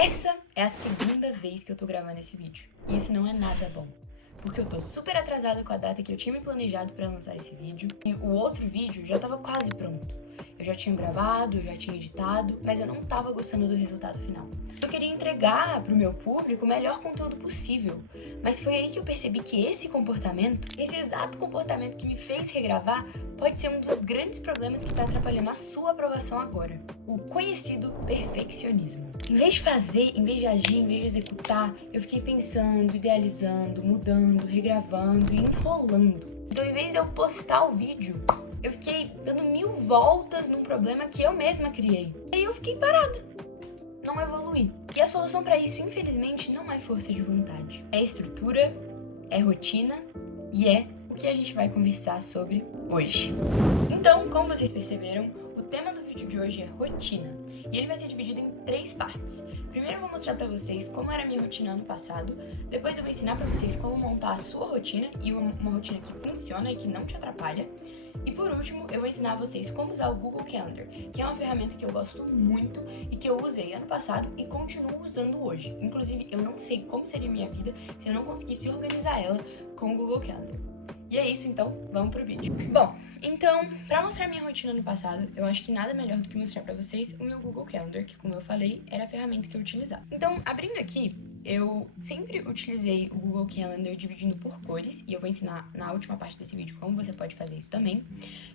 Essa é a segunda vez que eu tô gravando esse vídeo. E isso não é nada bom. Porque eu tô super atrasada com a data que eu tinha me planejado pra lançar esse vídeo. E o outro vídeo já tava quase pronto. Eu já tinha gravado, eu já tinha editado, mas eu não tava gostando do resultado final. Eu queria entregar pro meu público o melhor conteúdo possível. Mas foi aí que eu percebi que esse comportamento, esse exato comportamento que me fez regravar, pode ser um dos grandes problemas que tá atrapalhando a sua aprovação agora. O conhecido perfeccionismo. Em vez de fazer, em vez de agir, em vez de executar, eu fiquei pensando, idealizando, mudando, regravando e enrolando. Então, em vez de eu postar o vídeo, eu fiquei dando 1000 voltas num problema que eu mesma criei. E aí eu fiquei parada. Não evoluí. E a solução para isso, infelizmente, não é força de vontade. É estrutura, é rotina e é o que a gente vai conversar sobre hoje. Então, como vocês perceberam, o tema do vídeo de hoje é rotina. E ele vai ser dividido em 3 partes. Primeiro eu vou mostrar pra vocês como era a minha rotina ano passado. Depois eu vou ensinar pra vocês como montar a sua rotina e uma rotina que funciona e que não te atrapalha. E por último, eu vou ensinar vocês como usar o Google Calendar, que é uma ferramenta que eu gosto muito e que eu usei ano passado e continuo usando hoje. Inclusive, eu não sei como seria a minha vida se eu não conseguisse organizar ela com o Google Calendar. E é isso, então, vamos pro vídeo. Bom, então, pra mostrar minha rotina no passado, eu acho que nada melhor do que mostrar pra vocês o meu Google Calendar, que, como eu falei, era a ferramenta que eu utilizava. Então, abrindo aqui, eu sempre utilizei o Google Calendar dividindo por cores, e eu vou ensinar na última parte desse vídeo como você pode fazer isso também.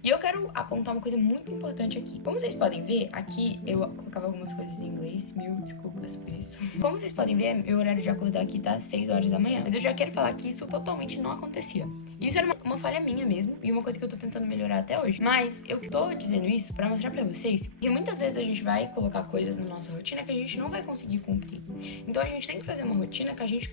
E eu quero apontar uma coisa muito importante aqui. Como vocês podem ver, aqui eu colocava algumas coisas em inglês, mil desculpas por isso. Como vocês podem ver, meu horário de acordar aqui tá 6 horas da manhã. Mas eu já quero falar que isso totalmente não acontecia. Isso era uma falha minha mesmo, e uma coisa que eu tô tentando melhorar até hoje. Mas eu tô dizendo isso pra mostrar pra vocês que muitas vezes a gente vai colocar coisas na nossa rotina que a gente não vai conseguir cumprir. Então a gente tem que fazer uma rotina que a gente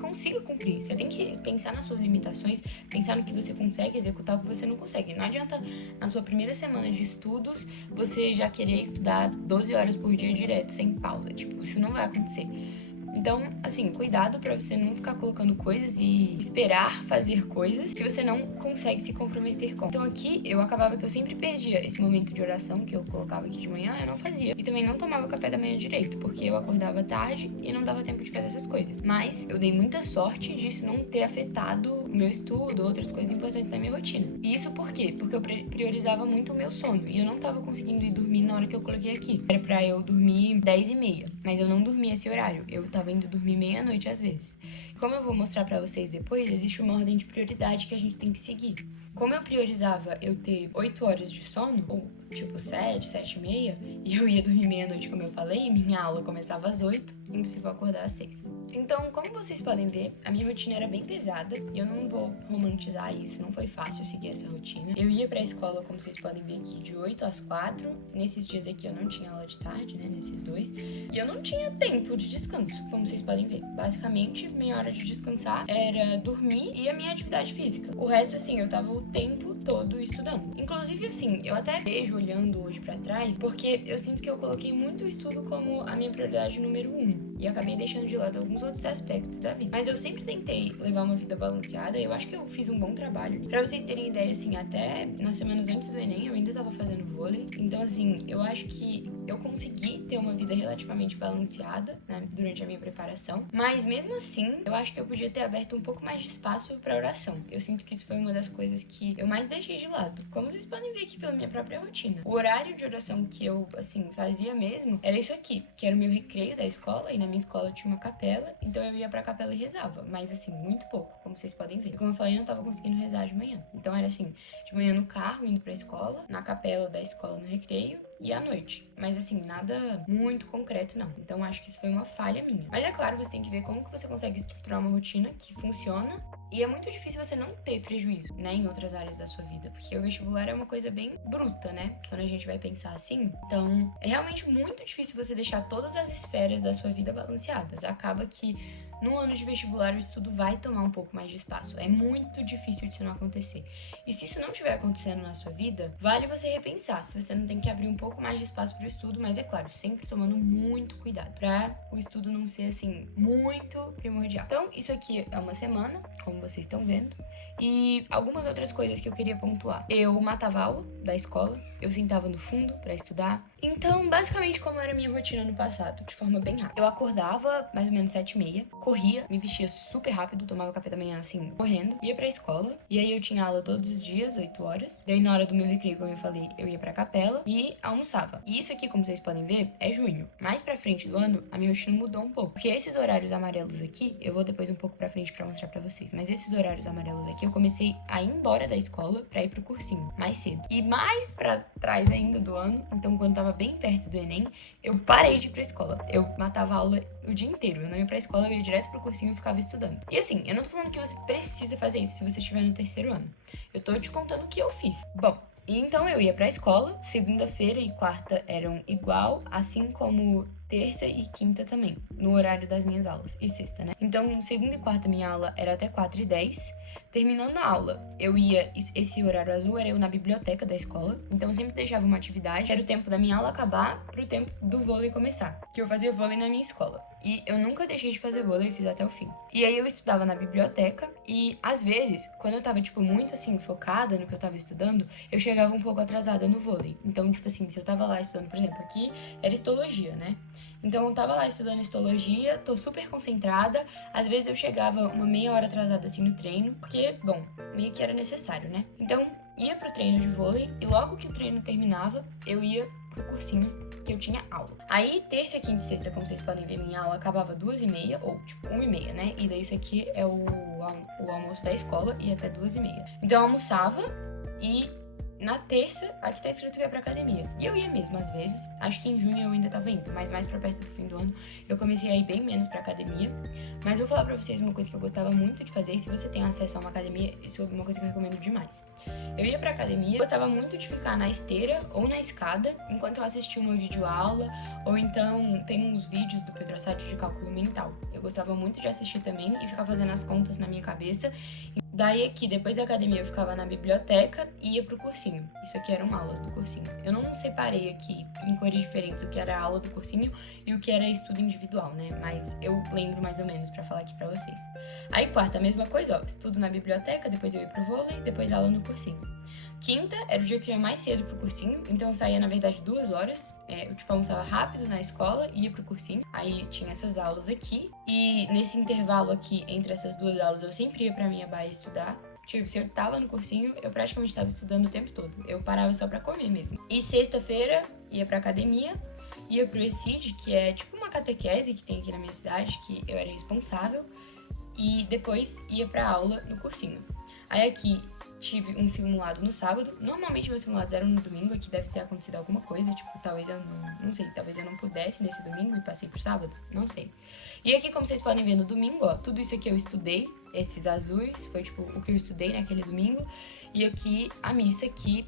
consiga cumprir. Você tem que pensar nas suas limitações, pensar no que você consegue executar, o que você não consegue. Não adianta na sua primeira semana de estudos você já querer estudar 12 horas por dia direto, sem pausa. Tipo, isso não vai acontecer. Então, assim, cuidado pra você não ficar colocando coisas e esperar fazer coisas que você não consegue se comprometer com. Então aqui, eu acabava que eu sempre perdia esse momento de oração que eu colocava aqui de manhã, eu não fazia. E também não tomava café da manhã direito, porque eu acordava tarde e não dava tempo de fazer essas coisas. Mas eu dei muita sorte disso não ter afetado o meu estudo, outras coisas importantes da minha rotina. E isso por quê? Porque eu priorizava muito o meu sono e eu não tava conseguindo ir dormir na hora que eu coloquei aqui. Era pra eu dormir 10h30, mas eu não dormia esse horário. Eu tava indo dormir meia-noite às vezes. Como eu vou mostrar pra vocês depois, existe uma ordem de prioridade que a gente tem que seguir. Como eu priorizava eu ter 8 horas de sono, ou tipo 7, 7h30, e eu ia dormir meia-noite, como eu falei, minha aula começava às 8, impossível acordar às 6. Então, como vocês podem ver, a minha rotina era bem pesada, e eu não vou romantizar isso, não foi fácil seguir essa rotina. Eu ia pra escola, como vocês podem ver aqui, de 8 às 4, nesses dias aqui eu não tinha aula de tarde, né, nesses dois, e eu não tinha tempo de descanso, como vocês podem ver. Basicamente, minha hora de descansar era dormir e a minha atividade física. O resto, assim, eu tava o tempo todo estudando. Inclusive, assim, eu até vejo olhando hoje pra trás, porque eu sinto que eu coloquei muito o estudo como a minha prioridade número 1. E acabei deixando de lado alguns outros aspectos da vida. Mas eu sempre tentei levar uma vida balanceada e eu acho que eu fiz um bom trabalho. Pra vocês terem ideia, assim, até nas semanas antes do Enem eu ainda tava fazendo vôlei. Então, assim, eu acho que eu consegui ter uma vida relativamente balanceada, né, durante a minha preparação. Mas mesmo assim, eu acho que eu podia ter aberto um pouco mais de espaço pra oração. Eu sinto que isso foi uma das coisas que eu mais deixei de lado. Como vocês podem ver aqui pela minha própria rotina. O horário de oração que eu, assim, fazia mesmo era isso aqui, que era o meu recreio da escola, e na minha escola tinha uma capela, então eu ia pra capela e rezava. Mas, assim, muito pouco, como vocês podem ver. E como eu falei, eu não tava conseguindo rezar de manhã. Então era assim, de manhã no carro, indo pra escola, na capela da escola no recreio, e à noite. Mas assim, nada muito concreto não. Então acho que isso foi uma falha minha. Mas é claro, você tem que ver como que você consegue estruturar uma rotina que funciona. E é muito difícil você não ter prejuízo, né, em outras áreas da sua vida. Porque o vestibular é uma coisa bem bruta, né? Quando a gente vai pensar assim. Então, é realmente muito difícil você deixar todas as esferas da sua vida balanceadas. Acaba que no ano de vestibular o estudo vai tomar um pouco mais de espaço. É muito difícil disso não acontecer. E se isso não estiver acontecendo na sua vida, vale você repensar se você não tem que abrir um pouco pouco mais de espaço pro estudo, mas é claro, sempre tomando muito cuidado pra o estudo não ser, assim, muito primordial. Então, isso aqui é uma semana, como vocês estão vendo, e algumas outras coisas que eu queria pontuar. Eu matava a aula da escola, eu sentava no fundo pra estudar. Então, basicamente, como era a minha rotina no passado, de forma bem rápida. Eu acordava mais ou menos 7h30, corria, me vestia super rápido, tomava café da manhã, assim, correndo, ia pra escola, e aí eu tinha aula todos os dias, 8 horas. Daí, na hora do meu recreio, como eu falei, eu ia pra capela e almoçava. E isso aqui, como vocês podem ver, é junho. Mais pra frente do ano, a minha rotina mudou um pouco. Porque esses horários amarelos aqui, eu vou depois um pouco pra frente pra mostrar pra vocês, mas esses horários amarelos aqui, eu comecei a ir embora da escola pra ir pro cursinho, mais cedo. E mais pra trás ainda do ano, então quando tava bem perto do Enem, eu parei de ir pra escola. Eu matava a aula o dia inteiro. Eu não ia pra escola, eu ia direto pro cursinho e ficava estudando. E assim, eu não tô falando que você precisa fazer isso se você estiver no terceiro ano. Eu tô te contando o que eu fiz. Bom, e então eu ia pra escola, segunda-feira e quarta eram igual, assim como terça e quinta também, no horário das minhas aulas, e sexta, né? Então, segunda e quarta minha aula era até 4h10. Terminando a aula, eu ia, esse horário azul era eu na biblioteca da escola, então eu sempre deixava uma atividade, era o tempo da minha aula acabar pro tempo do vôlei começar, que eu fazia vôlei na minha escola. E eu nunca deixei de fazer vôlei, fiz até o fim. E aí eu estudava na biblioteca e, às vezes, quando eu tava, tipo, muito, assim, focada no que eu tava estudando, eu chegava um pouco atrasada no vôlei. Então, tipo assim, se eu tava lá estudando, por exemplo, aqui era histologia, né? Então eu tava lá estudando histologia, tô super concentrada, às vezes eu chegava uma meia hora atrasada, assim, no treino, porque, bom, meio que era necessário, né? Então, ia pro treino de vôlei e logo que o treino terminava, eu ia pro cursinho que eu tinha aula. Aí, terça, quinta e sexta, como vocês podem ver, minha aula acabava 2h30, ou tipo 1h30, né? E daí isso aqui é o almoço da escola e até 2h30. Então eu almoçava e na terça, aqui tá escrito que ia pra academia. E eu ia mesmo, às vezes. Acho que em junho eu ainda tava indo, mas mais pra perto do fim do ano eu comecei a ir bem menos pra academia. Mas eu vou falar pra vocês uma coisa que eu gostava muito de fazer, e se você tem acesso a uma academia, isso é uma coisa que eu recomendo demais. Eu ia pra academia, gostava muito de ficar na esteira ou na escada, enquanto eu assistia uma videoaula, ou então tem uns vídeos do Pedro Assad de cálculo mental. Eu gostava muito de assistir também e ficar fazendo as contas na minha cabeça. Daí aqui, depois da academia, eu ficava na biblioteca e ia pro cursinho. Isso aqui eram aulas do cursinho. Eu não separei aqui em cores diferentes o que era aula do cursinho e o que era estudo individual, né? Mas eu lembro mais ou menos pra falar aqui pra vocês. Aí quarta, a mesma coisa, ó. Estudo na biblioteca, depois eu ia pro vôlei, depois aula no cursinho. Quinta era o dia que eu ia mais cedo pro cursinho, então eu saía, na verdade, 2 horas. Eu, tipo, almoçava rápido na escola e ia pro cursinho. Aí tinha essas aulas aqui. E nesse intervalo aqui, entre essas 2 aulas, eu sempre ia pra minha baia estudar. Tipo, se eu tava no cursinho, eu praticamente tava estudando o tempo todo. Eu parava só pra comer mesmo. E sexta-feira, ia pra academia, ia pro ECID, que é tipo uma catequese que tem aqui na minha cidade, que eu era responsável. E depois ia pra aula no cursinho. Aí aqui tive um simulado no sábado. Normalmente meus simulados eram no domingo, aqui deve ter acontecido alguma coisa, tipo, talvez eu não sei, talvez eu não pudesse nesse domingo e passei pro sábado, não sei. E aqui, como vocês podem ver no domingo, ó, tudo isso aqui eu estudei, esses azuis, foi tipo o que eu estudei naquele domingo. E aqui a missa, que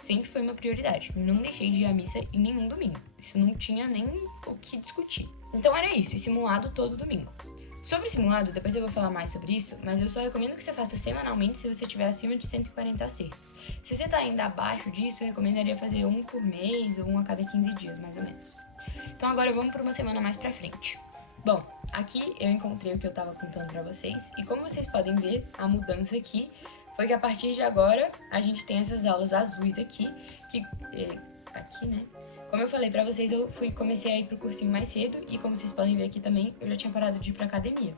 sempre foi uma prioridade. Não deixei de ir à missa em nenhum domingo. Isso não tinha nem o que discutir. Então era isso, e simulado todo domingo. Sobre o simulado, depois eu vou falar mais sobre isso, mas eu só recomendo que você faça semanalmente se você tiver acima de 140 acertos. Se você tá ainda abaixo disso, eu recomendaria fazer um por mês ou um a cada 15 dias, mais ou menos. Então agora vamos para uma semana mais pra frente. Bom, aqui eu encontrei o que eu tava contando pra vocês, e como vocês podem ver, a mudança aqui foi que a partir de agora a gente tem essas aulas azuis aqui, que aqui, né? Como eu falei pra vocês, eu comecei a ir pro cursinho mais cedo e, como vocês podem ver aqui também, eu já tinha parado de ir pra academia.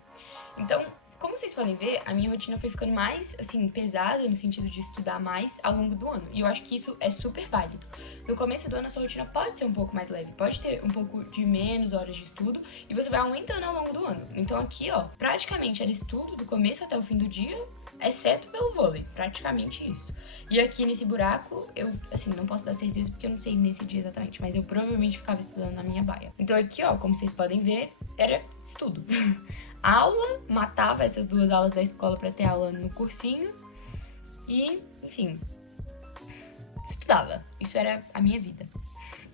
Então, como vocês podem ver, a minha rotina foi ficando mais, assim, pesada no sentido de estudar mais ao longo do ano. E eu acho que isso é super válido. No começo do ano, a sua rotina pode ser um pouco mais leve, pode ter um pouco de menos horas de estudo e você vai aumentando ao longo do ano. Então aqui, ó, praticamente era estudo do começo até o fim do dia, exceto pelo vôlei, praticamente isso. E aqui nesse buraco, eu, assim, não posso dar certeza porque eu não sei nesse dia exatamente, mas eu provavelmente ficava estudando na minha baia. Então aqui, ó, como vocês podem ver, era estudo. Aula, matava essas 2 aulas da escola pra ter aula no cursinho e, enfim, estudava. Isso era a minha vida.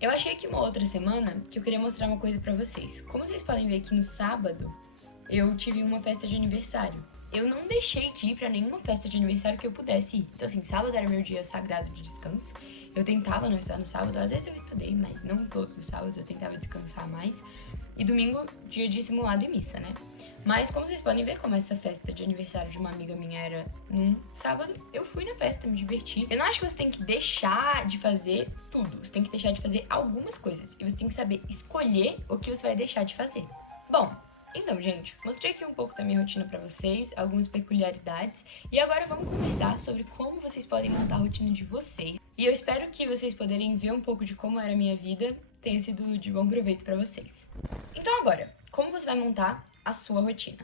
Eu achei aqui uma outra semana que eu queria mostrar uma coisa pra vocês. Como vocês podem ver aqui no sábado, eu tive uma festa de aniversário. Eu não deixei de ir pra nenhuma festa de aniversário que eu pudesse ir. Então, assim, sábado era meu dia sagrado de descanso. Eu tentava não estudar no sábado, às vezes eu estudei, mas não todos os sábados, eu tentava descansar mais. E domingo, dia de simulado e missa, né? Mas como vocês podem ver, como essa festa de aniversário de uma amiga minha era num sábado, eu fui na festa, me diverti. Eu não acho que você tem que deixar de fazer tudo, você tem que deixar de fazer algumas coisas. E você tem que saber escolher o que você vai deixar de fazer. Bom, então, gente, mostrei aqui um pouco da minha rotina pra vocês, algumas peculiaridades, e agora vamos conversar sobre como vocês podem montar a rotina de vocês. E eu espero que vocês poderem ver um pouco de como era a minha vida tenha sido de bom proveito pra vocês. Então agora, como você vai montar a sua rotina?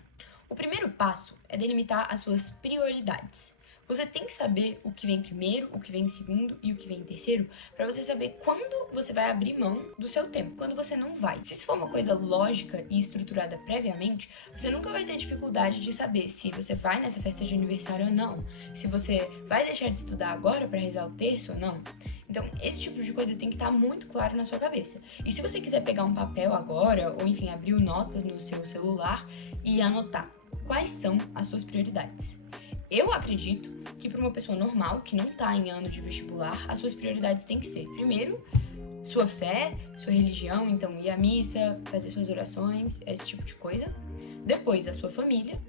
O primeiro passo é delimitar as suas prioridades. Você tem que saber o que vem primeiro, o que vem em segundo e o que vem em terceiro, para você saber quando você vai abrir mão do seu tempo, quando você não vai. Se isso for uma coisa lógica e estruturada previamente, você nunca vai ter dificuldade de saber se você vai nessa festa de aniversário ou não, se você vai deixar de estudar agora para rezar o terço ou não. Então, esse tipo de coisa tem que estar muito claro na sua cabeça. E se você quiser pegar um papel agora, ou enfim, abrir o notas no seu celular e anotar quais são as suas prioridades. Eu acredito que para uma pessoa normal, que não está em ano de vestibular, as suas prioridades têm que ser, primeiro, sua fé, sua religião, então ir à missa, fazer suas orações, esse tipo de coisa. Depois, a sua família.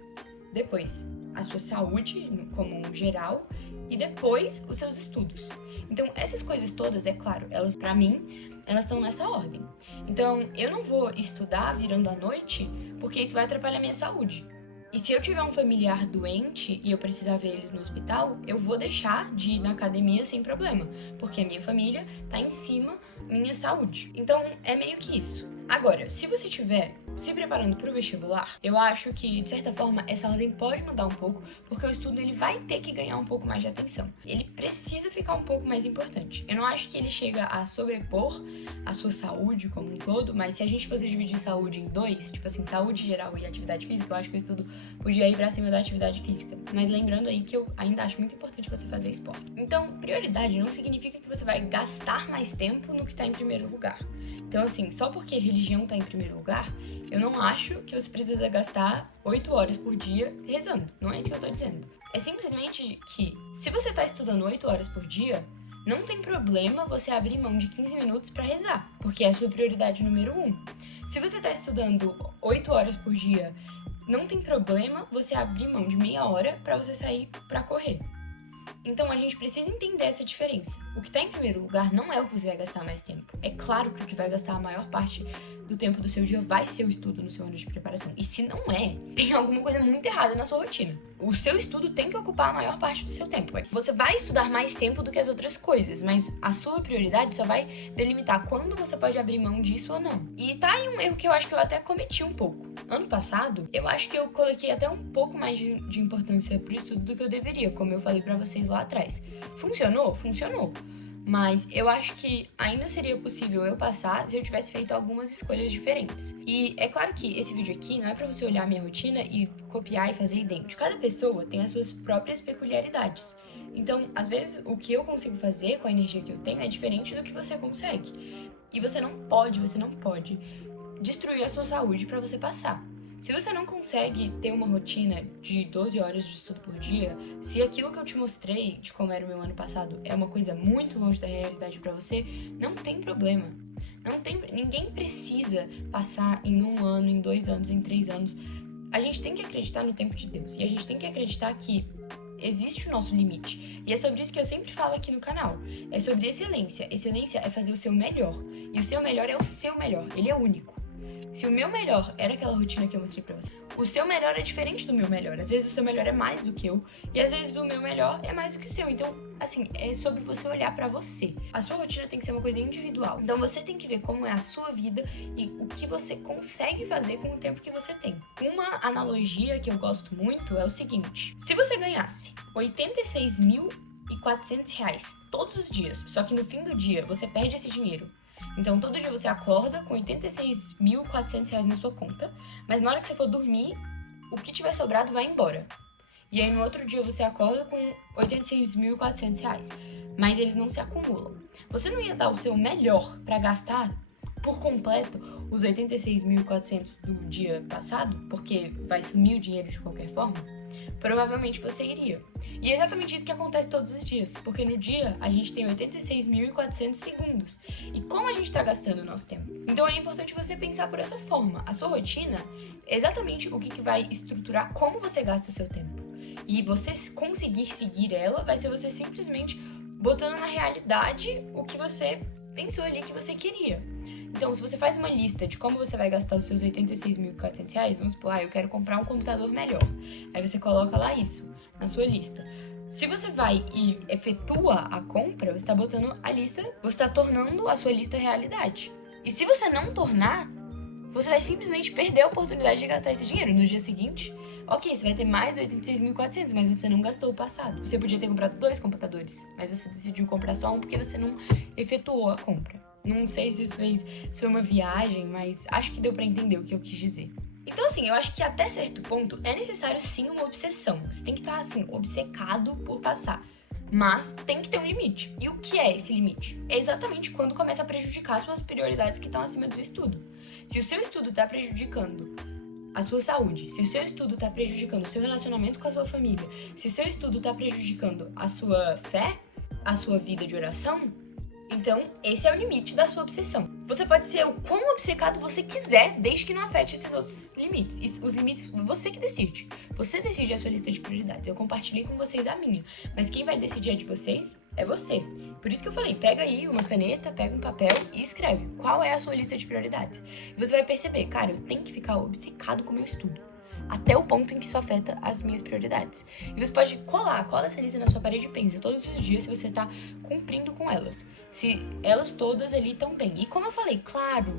Depois, a sua saúde, como um geral. E depois, os seus estudos. Então, essas coisas todas, é claro, elas, pra mim, elas estão nessa ordem. Então, eu não vou estudar virando à noite, porque isso vai atrapalhar a minha saúde. E se eu tiver um familiar doente e eu precisar ver eles no hospital, eu vou deixar de ir na academia sem problema, porque a minha família tá em cima da minha saúde. Então, é meio que isso. Agora, se você estiver se preparando para o vestibular, eu acho que, de certa forma, essa ordem pode mudar um pouco, porque o estudo ele vai ter que ganhar um pouco mais de atenção. Ele precisa ficar um pouco mais importante. Eu não acho que ele chega a sobrepor a sua saúde como um todo, mas se a gente fosse dividir saúde em dois, tipo assim, saúde geral e atividade física, eu acho que o estudo podia ir para cima da atividade física. Mas lembrando aí que eu ainda acho muito importante você fazer esporte. Então, prioridade não significa que você vai gastar mais tempo no que está em primeiro lugar. Então, assim, só porque religião tá em primeiro lugar, eu não acho que você precisa gastar 8 horas por dia rezando. Não é isso que eu tô dizendo. É simplesmente que, se você tá estudando 8 horas por dia, não tem problema você abrir mão de 15 minutos pra rezar, porque é a sua prioridade número 1. Se você tá estudando 8 horas por dia, não tem problema você abrir mão de meia hora pra você sair pra correr. Então a gente precisa entender essa diferença. O que está em primeiro lugar não é o que você vai gastar mais tempo. É claro que o que vai gastar a maior parte do tempo do seu dia vai ser o estudo no seu ano de preparação. E se não é, tem alguma coisa muito errada na sua rotina. O seu estudo tem que ocupar a maior parte do seu tempo. Você vai estudar mais tempo do que as outras coisas, mas a sua prioridade só vai delimitar quando você pode abrir mão disso ou não. E tá aí um erro que eu acho que eu até cometi um pouco. Ano passado, eu acho que eu coloquei até um pouco mais de importância pro estudo do que eu deveria, como eu falei pra vocês lá atrás. Funcionou? Funcionou. Mas eu acho que ainda seria possível eu passar se eu tivesse feito algumas escolhas diferentes. E é claro que esse vídeo aqui não é pra você olhar a minha rotina e copiar e fazer idêntico. Cada pessoa tem as suas próprias peculiaridades. Então, às vezes, o que eu consigo fazer com a energia que eu tenho é diferente do que você consegue. E você não pode destruir a sua saúde para você passar. Se você não consegue ter uma rotina de 12 horas de estudo por dia, se aquilo que eu te mostrei de como era o meu ano passado é uma coisa muito longe da realidade para você, não tem problema. Ninguém precisa passar em 1 ano, em 2 anos, em 3 anos. A gente tem que acreditar no tempo de Deus e a gente tem que acreditar que existe o nosso limite. E é sobre isso que eu sempre falo aqui no canal. É sobre excelência. Excelência é fazer o seu melhor. E o seu melhor é o seu melhor. Ele é único. Se o meu melhor era aquela rotina que eu mostrei pra você, o seu melhor é diferente do meu melhor. Às vezes o seu melhor é mais do que eu, e às vezes o meu melhor é mais do que o seu. Então, assim, é sobre você olhar pra você. A sua rotina tem que ser uma coisa individual. Então você tem que ver como é a sua vida e o que você consegue fazer com o tempo que você tem. Uma analogia que eu gosto muito é o seguinte: se você ganhasse R$86.400 todos os dias, só que no fim do dia você perde esse dinheiro. Então, todo dia você acorda com R$86.400 na sua conta, mas na hora que você for dormir, o que tiver sobrado vai embora. E aí, no outro dia, você acorda com R$86.400, mas eles não se acumulam. Você não ia dar o seu melhor pra gastar por completo os 86.400 do dia passado, porque vai sumir o dinheiro de qualquer forma, provavelmente você iria. E é exatamente isso que acontece todos os dias, porque no dia a gente tem 86.400 segundos. E como a gente tá gastando o nosso tempo? Então é importante você pensar por essa forma. A sua rotina é exatamente o que vai estruturar como você gasta o seu tempo. E você conseguir seguir ela vai ser você simplesmente botando na realidade o que você pensou ali que você queria. Então, se você faz uma lista de como você vai gastar os seus R$ 86.400, vamos supor, eu quero comprar um computador melhor. Aí você coloca lá isso na sua lista. Se você vai e efetua a compra, você está botando a lista, você está tornando a sua lista realidade. E se você não tornar, você vai simplesmente perder a oportunidade de gastar esse dinheiro. No dia seguinte, ok, você vai ter mais 86.400, mas você não gastou o passado. Você podia ter comprado 2 computadores, mas você decidiu comprar só um porque você não efetuou a compra. Não sei se isso foi uma viagem, mas acho que deu pra entender o que eu quis dizer. Então, assim, eu acho que até certo ponto é necessário sim uma obsessão. Você tem que estar, assim, obcecado por passar. Mas tem que ter um limite. E o que é esse limite? É exatamente quando começa a prejudicar suas prioridades que estão acima do estudo. Se o seu estudo está prejudicando a sua saúde, se o seu estudo está prejudicando o seu relacionamento com a sua família, se o seu estudo está prejudicando a sua fé, a sua vida de oração, então esse é o limite da sua obsessão. Você pode ser o quão obcecado você quiser, desde que não afete esses outros limites. E os limites, você que decide. Você decide a sua lista de prioridades. Eu compartilhei com vocês a minha. Mas quem vai decidir a de vocês é você. Por isso que eu falei, pega aí uma caneta, pega um papel e escreve qual é a sua lista de prioridades. E você vai perceber, cara, eu tenho que ficar obcecado com o meu estudo. Até o ponto em que isso afeta as minhas prioridades. E você pode cola essa lista na sua parede e pensa todos os dias se você tá cumprindo com elas. Se elas todas ali estão bem. E como eu falei, claro,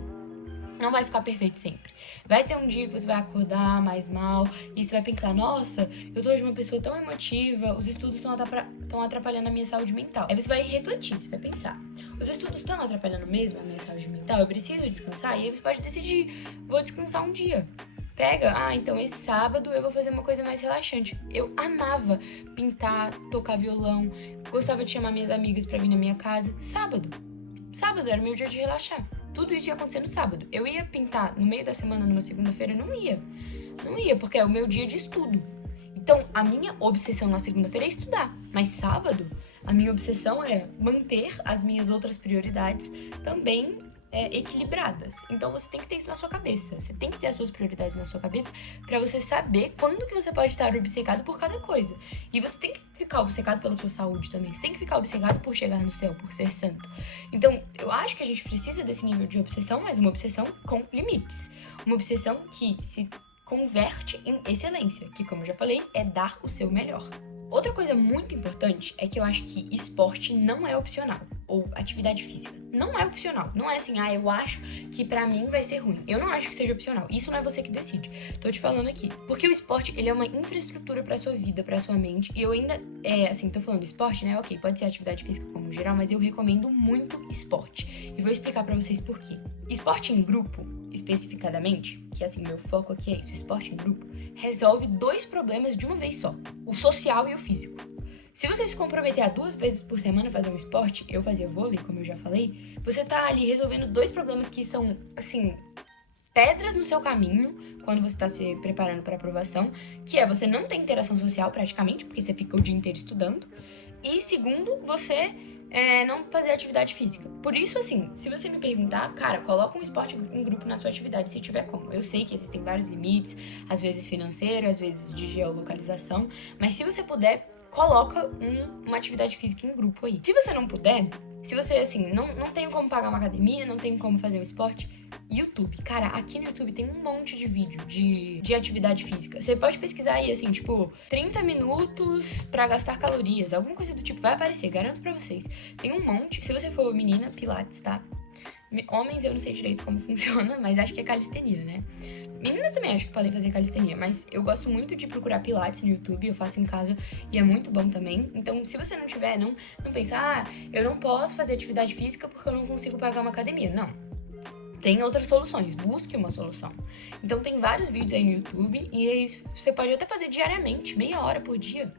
não vai ficar perfeito sempre. Vai ter um dia que você vai acordar mais mal e você vai pensar, nossa, eu tô hoje uma pessoa tão emotiva, os estudos estão atrapalhando a minha saúde mental. Aí você vai refletir, você vai pensar, os estudos estão atrapalhando mesmo a minha saúde mental? Eu preciso descansar? E aí você pode decidir, vou descansar um dia. Pega, então esse sábado eu vou fazer uma coisa mais relaxante. Eu amava pintar, tocar violão, gostava de chamar minhas amigas pra vir na minha casa. Sábado era o meu dia de relaxar. Tudo isso ia acontecer no sábado. Eu ia pintar no meio da semana, numa segunda-feira? Não ia, porque é o meu dia de estudo. Então, a minha obsessão na segunda-feira é estudar. Mas sábado, a minha obsessão é manter as minhas outras prioridades também equilibradas. Então você tem que ter isso na sua cabeça. Você tem que ter as suas prioridades na sua cabeça pra você saber quando que você pode estar obcecado por cada coisa. E você tem que ficar obcecado pela sua saúde também. Você tem que ficar obcecado por chegar no céu, por ser santo. Então, eu acho que a gente precisa desse nível de obsessão, mas uma obsessão com limites. Uma obsessão que se converte em excelência, que, como eu já falei, é dar o seu melhor. Outra coisa muito importante é que eu acho que esporte não é opcional, ou atividade física. Não é opcional. Não é assim, eu acho que pra mim vai ser ruim. Eu não acho que seja opcional. Isso não é você que decide. Tô te falando aqui. Porque o esporte, ele é uma infraestrutura pra sua vida, pra sua mente. E eu ainda, tô falando esporte, né? Ok, pode ser atividade física como geral, mas eu recomendo muito esporte. E vou explicar pra vocês por quê. Esporte em grupo, especificadamente, que assim, meu foco aqui é isso, esporte em grupo, resolve 2 problemas de uma vez só. O social e o físico. Se você se comprometer a 2 vezes por semana fazer um esporte, eu fazia vôlei, como eu já falei, você tá ali resolvendo 2 problemas que são, assim, pedras no seu caminho quando você tá se preparando para aprovação, que é você não tem interação social praticamente, porque você fica o dia inteiro estudando, e segundo, você não fazer atividade física. Por isso, assim, se você me perguntar, cara, coloca um esporte em grupo na sua atividade, se tiver como. Eu sei que existem vários limites, às vezes financeiro, às vezes de geolocalização, mas se você puder, coloca uma atividade física em grupo aí. Se você não puder, se você, assim, não tem como pagar uma academia, não tem como fazer um esporte, YouTube. Cara, aqui no YouTube tem um monte de vídeo de atividade física. Você pode pesquisar aí, assim, tipo, 30 minutos pra gastar calorias, alguma coisa do tipo, vai aparecer, garanto pra vocês. Tem um monte. Se você for menina, pilates, tá? Homens eu não sei direito como funciona, mas acho que é calistenia, né? Meninas também acho que podem fazer calistenia, mas eu gosto muito de procurar pilates no YouTube, eu faço em casa e é muito bom também. Então, se você não tiver, não pensa, eu não posso fazer atividade física porque eu não consigo pagar uma academia. Não. Tem outras soluções, busque uma solução. Então, tem vários vídeos aí no YouTube e aí você pode até fazer diariamente, meia hora por dia.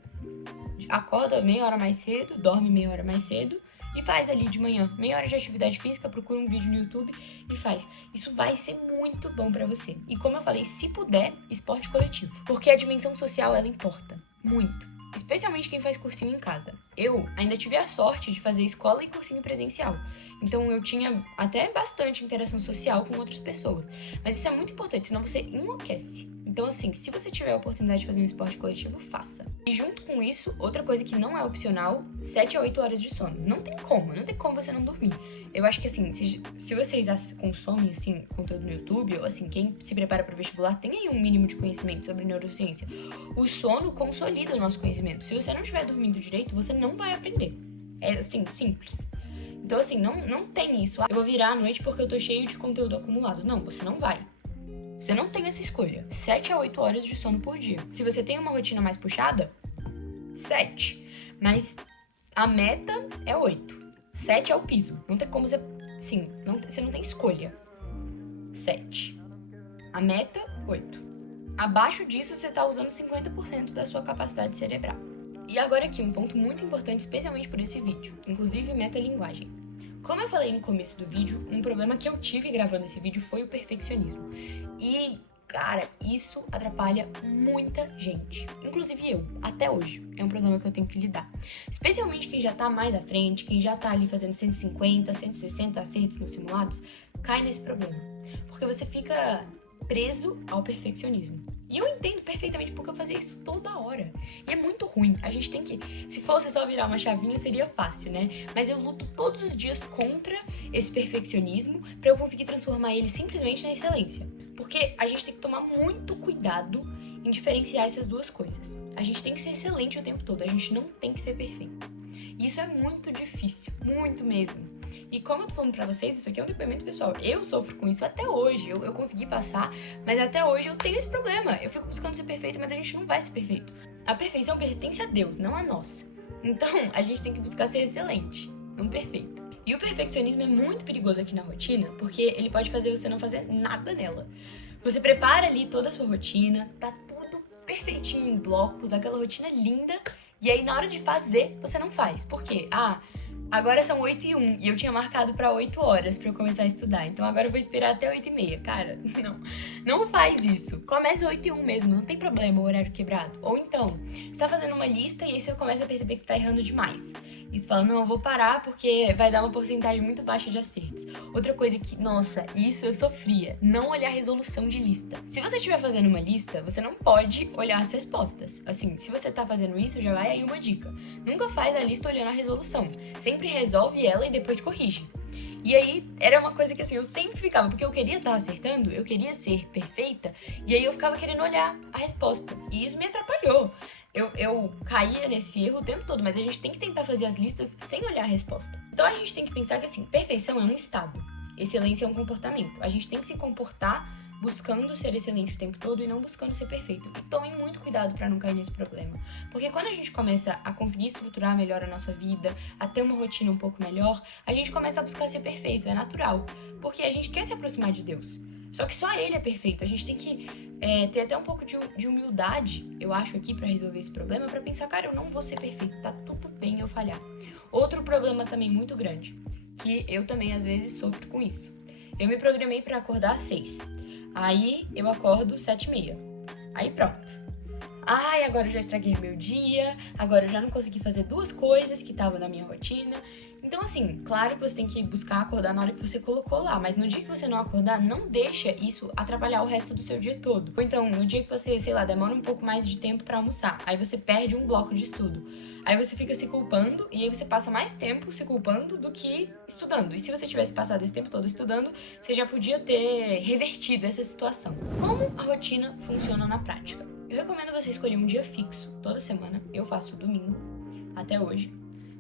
Acorda meia hora mais cedo, dorme meia hora mais cedo e faz ali de manhã, meia hora de atividade física, procura um vídeo no YouTube e faz. Isso vai ser muito bom pra você. E como eu falei, se puder, esporte coletivo. Porque a dimensão social, ela importa muito. Especialmente quem faz cursinho em casa. Eu ainda tive a sorte de fazer escola e cursinho presencial. Então eu tinha até bastante interação social com outras pessoas. Mas isso é muito importante, senão você enlouquece. Então, assim, se você tiver a oportunidade de fazer um esporte coletivo, faça. E junto com isso, outra coisa que não é opcional, 7 a 8 horas de sono. Não tem como você não dormir. Eu acho que, assim, se vocês consomem, assim, conteúdo no YouTube, ou, assim, quem se prepara para o vestibular tem aí um mínimo de conhecimento sobre neurociência. O sono consolida o nosso conhecimento. Se você não estiver dormindo direito, você não vai aprender. É, assim, simples. Então, assim, não tem isso. Eu vou virar à noite porque eu tô cheio de conteúdo acumulado. Não, você não vai. Você não tem essa escolha. 7 a 8 horas de sono por dia. Se você tem uma rotina mais puxada, 7. Mas a meta é 8. 7 é o piso. Não tem como você... Sim, você não tem escolha. 7. A meta, 8. Abaixo disso, você tá usando 50% da sua capacidade cerebral. E agora aqui, um ponto muito importante, especialmente por esse vídeo. Inclusive, metalinguagem. Como eu falei no começo do vídeo, um problema que eu tive gravando esse vídeo foi o perfeccionismo. E, cara, isso atrapalha muita gente. Inclusive eu, até hoje. É um problema que eu tenho que lidar. Especialmente quem já tá mais à frente, quem já tá ali fazendo 150, 160 acertos nos simulados, cai nesse problema. Porque você fica preso ao perfeccionismo. E eu entendo perfeitamente porque eu fazia isso toda hora. E é muito ruim. A gente tem que... Se fosse só virar uma chavinha, seria fácil, né? Mas eu luto todos os dias contra esse perfeccionismo pra eu conseguir transformar ele simplesmente na excelência. Porque a gente tem que tomar muito cuidado em diferenciar essas duas coisas. A gente tem que ser excelente o tempo todo. A gente não tem que ser perfeito. E isso é muito difícil. Muito mesmo. E como eu tô falando pra vocês, isso aqui é um depoimento pessoal. Eu sofro com isso até hoje. Eu consegui passar, mas até hoje eu tenho esse problema. Eu fico buscando ser perfeita, mas a gente não vai ser perfeito. A perfeição pertence a Deus, não a nós. Então, a gente tem que buscar ser excelente, não perfeito. E o perfeccionismo é muito perigoso aqui na rotina, porque ele pode fazer você não fazer nada nela. Você prepara ali toda a sua rotina, tá tudo perfeitinho em blocos, aquela rotina linda, e aí na hora de fazer, você não faz. Por quê? Agora são 8h01 e eu tinha marcado pra 8 horas pra eu começar a estudar. Então agora eu vou esperar até 8h30. Cara, não faz isso. Comece 8h01 mesmo, não tem problema o horário quebrado. Ou então, você tá fazendo uma lista e aí você começa a perceber que você tá errando demais. E você fala, não, eu vou parar porque vai dar uma porcentagem muito baixa de acertos. Outra coisa que, nossa, isso eu sofria, não olhar a resolução de lista. Se você estiver fazendo uma lista, você não pode olhar as respostas. Assim, se você tá fazendo isso, já vai aí uma dica. Nunca faz a lista olhando a resolução. Sempre resolve ela e depois corrige. E aí, era uma coisa que assim, eu sempre ficava, porque eu queria estar acertando, eu queria ser perfeita, e aí eu ficava querendo olhar a resposta. E isso me atrapalhou. Eu caía nesse erro o tempo todo, mas a gente tem que tentar fazer as listas sem olhar a resposta. Então a gente tem que pensar que assim, perfeição é um estado, excelência é um comportamento. A gente tem que se comportar buscando ser excelente o tempo todo e não buscando ser perfeito. E tomem muito cuidado para não cair nesse problema. Porque quando a gente começa a conseguir estruturar melhor a nossa vida, a ter uma rotina um pouco melhor, a gente começa a buscar ser perfeito, é natural. Porque a gente quer se aproximar de Deus. Só que só Ele é perfeito. A gente tem que ter até um pouco de humildade, eu acho, aqui para resolver esse problema, para pensar, cara, eu não vou ser perfeito, tá tudo bem eu falhar. Outro problema também muito grande, que eu também às vezes sofro com isso. Eu me programei para acordar às 6. Aí eu acordo 7h30. Aí pronto. Ai, agora eu já estraguei meu dia, agora eu já não consegui fazer duas coisas que estavam na minha rotina. Então, assim, claro que você tem que buscar acordar na hora que você colocou lá, mas no dia que você não acordar, não deixa isso atrapalhar o resto do seu dia todo. Ou então, no dia que você, sei lá, demora um pouco mais de tempo pra almoçar, aí você perde um bloco de estudo. Aí você fica se culpando e aí você passa mais tempo se culpando do que estudando. E se você tivesse passado esse tempo todo estudando, você já podia ter revertido essa situação. Como a rotina funciona na prática? Eu recomendo você escolher um dia fixo, toda semana. Eu faço domingo, até hoje.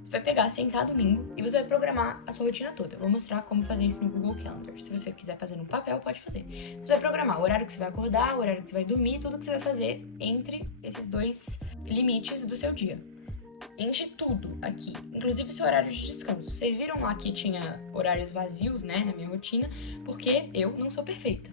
Você vai pegar, sentar domingo e você vai programar a sua rotina toda. Eu vou mostrar como fazer isso no Google Calendar. Se você quiser fazer no papel, pode fazer. Você vai programar o horário que você vai acordar, o horário que você vai dormir, tudo que você vai fazer entre esses dois limites do seu dia. Enche tudo aqui, inclusive o seu horário de descanso. Vocês viram lá que tinha horários vazios, né, na minha rotina, porque eu não sou perfeita.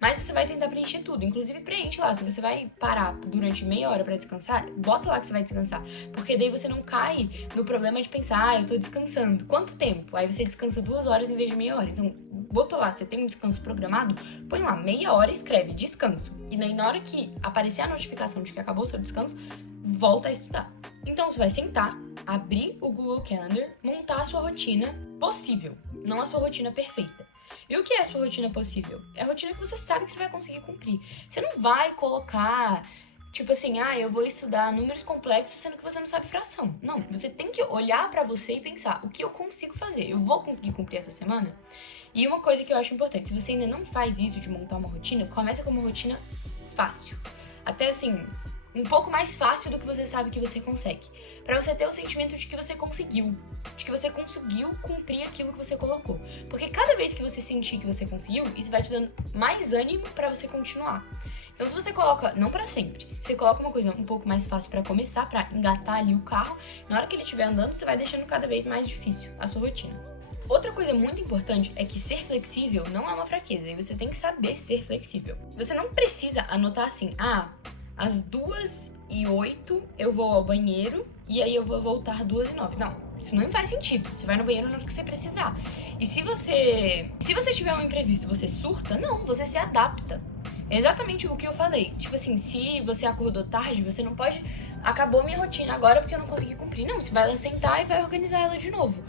mas você vai tentar preencher tudo. Inclusive, preenche lá. Se você vai parar durante meia hora pra descansar, bota lá que você vai descansar. Porque daí você não cai no problema de pensar, eu tô descansando. Quanto tempo? Aí você descansa 2 horas em vez de meia hora. Então, botou lá, você tem um descanso programado, põe lá, meia hora e escreve, descanso. E daí, na hora que aparecer a notificação de que acabou o seu descanso, volta a estudar. Então, você vai sentar, abrir o Google Calendar, montar a sua rotina possível, não a sua rotina perfeita. E o que é a sua rotina possível? É a rotina que você sabe que você vai conseguir cumprir. Você não vai colocar, tipo assim, eu vou estudar números complexos sendo que você não sabe fração. Não, você tem que olhar pra você e pensar, o que eu consigo fazer? Eu vou conseguir cumprir essa semana? E uma coisa que eu acho importante, se você ainda não faz isso de montar uma rotina, começa com uma rotina fácil. Até assim, um pouco mais fácil do que você sabe que você consegue. Pra você ter o sentimento de que você conseguiu. De que você conseguiu cumprir aquilo que você colocou. Porque cada vez que você sentir que você conseguiu, isso vai te dando mais ânimo pra você continuar. Então se você coloca, não pra sempre, se você coloca uma coisa um pouco mais fácil pra começar, pra engatar ali o carro, na hora que ele estiver andando, você vai deixando cada vez mais difícil a sua rotina. Outra coisa muito importante é que ser flexível não é uma fraqueza, e você tem que saber ser flexível. Você não precisa anotar assim, às 2h08 eu vou ao banheiro e aí eu vou voltar 2h09. Não, isso não faz sentido. Você vai no banheiro na hora que você precisar. E se você tiver um imprevisto, você surta? Não, você se adapta. É exatamente o que eu falei. Tipo assim, se você acordou tarde, você não pode... Acabou minha rotina agora porque eu não consegui cumprir. Não, você vai lá sentar e vai organizar ela de novo.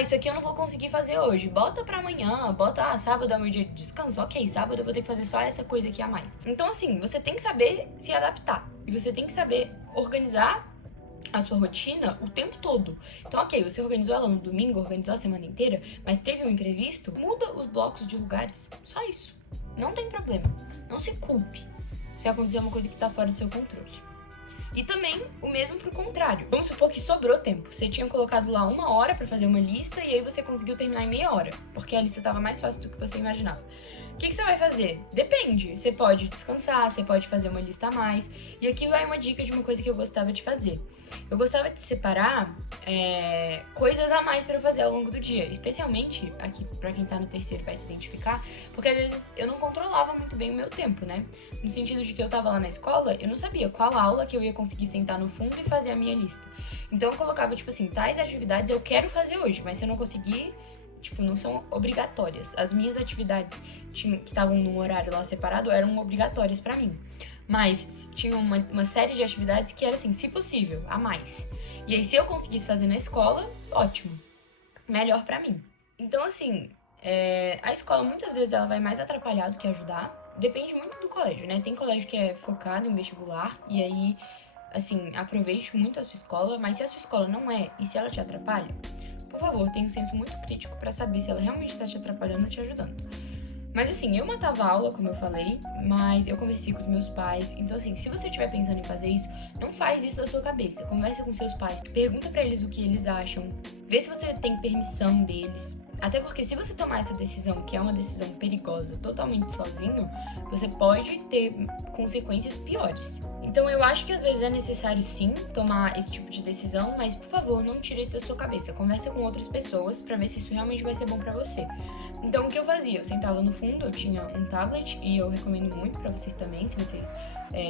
Isso aqui eu não vou conseguir fazer hoje. Bota pra amanhã, bota sábado é meu dia de descanso. Ok, sábado eu vou ter que fazer só essa coisa aqui a mais. Então assim, você tem que saber se adaptar. E você tem que saber organizar a sua rotina o tempo todo. Então, ok, você organizou ela no domingo, organizou a semana inteira, mas teve um imprevisto, muda os blocos de lugares. Só isso. Não tem problema. Não se culpe se acontecer uma coisa que tá fora do seu controle. E também o mesmo pro contrário. Vamos supor que sobrou tempo. Você tinha colocado lá 1 hora pra fazer uma lista e aí você conseguiu terminar em meia hora, porque a lista tava mais fácil do que você imaginava. O que você vai fazer? Depende. Você pode descansar, você pode fazer uma lista a mais. E aqui vai uma dica de uma coisa que eu gostava de fazer. Eu gostava de separar coisas a mais pra eu fazer ao longo do dia. Especialmente, aqui pra quem tá no terceiro vai se identificar, porque às vezes eu não controlava muito bem o meu tempo, né? No sentido de que eu tava lá na escola, eu não sabia qual aula que eu ia conseguir sentar no fundo e fazer a minha lista. Então eu colocava, tipo assim, tais atividades eu quero fazer hoje, mas se eu não conseguir, tipo, não são obrigatórias. As minhas atividades que estavam num horário lá separado eram obrigatórias pra mim. Mas tinha uma série de atividades que era assim, se possível, a mais. E aí, se eu conseguisse fazer na escola, ótimo. Melhor pra mim. Então, assim, a escola muitas vezes ela vai mais atrapalhar do que ajudar. Depende muito do colégio, né? Tem colégio que é focado em vestibular, e aí, assim, aproveite muito a sua escola. Mas se a sua escola não é, e se ela te atrapalha, por favor, tenha um senso muito crítico pra saber se ela realmente está te atrapalhando ou te ajudando. Mas assim, eu matava aula, como eu falei, mas eu conversei com os meus pais. Então assim, se você estiver pensando em fazer isso, não faz isso da sua cabeça. Conversa com seus pais, pergunta pra eles o que eles acham, vê se você tem permissão deles. Até porque se você tomar essa decisão, que é uma decisão perigosa, totalmente sozinho, você pode ter consequências piores. Então eu acho que às vezes é necessário sim tomar esse tipo de decisão, mas por favor, não tire isso da sua cabeça. Conversa com outras pessoas pra ver se isso realmente vai ser bom pra você. Então o que eu fazia? Eu sentava no fundo, eu tinha um tablet e eu recomendo muito pra vocês também, se vocês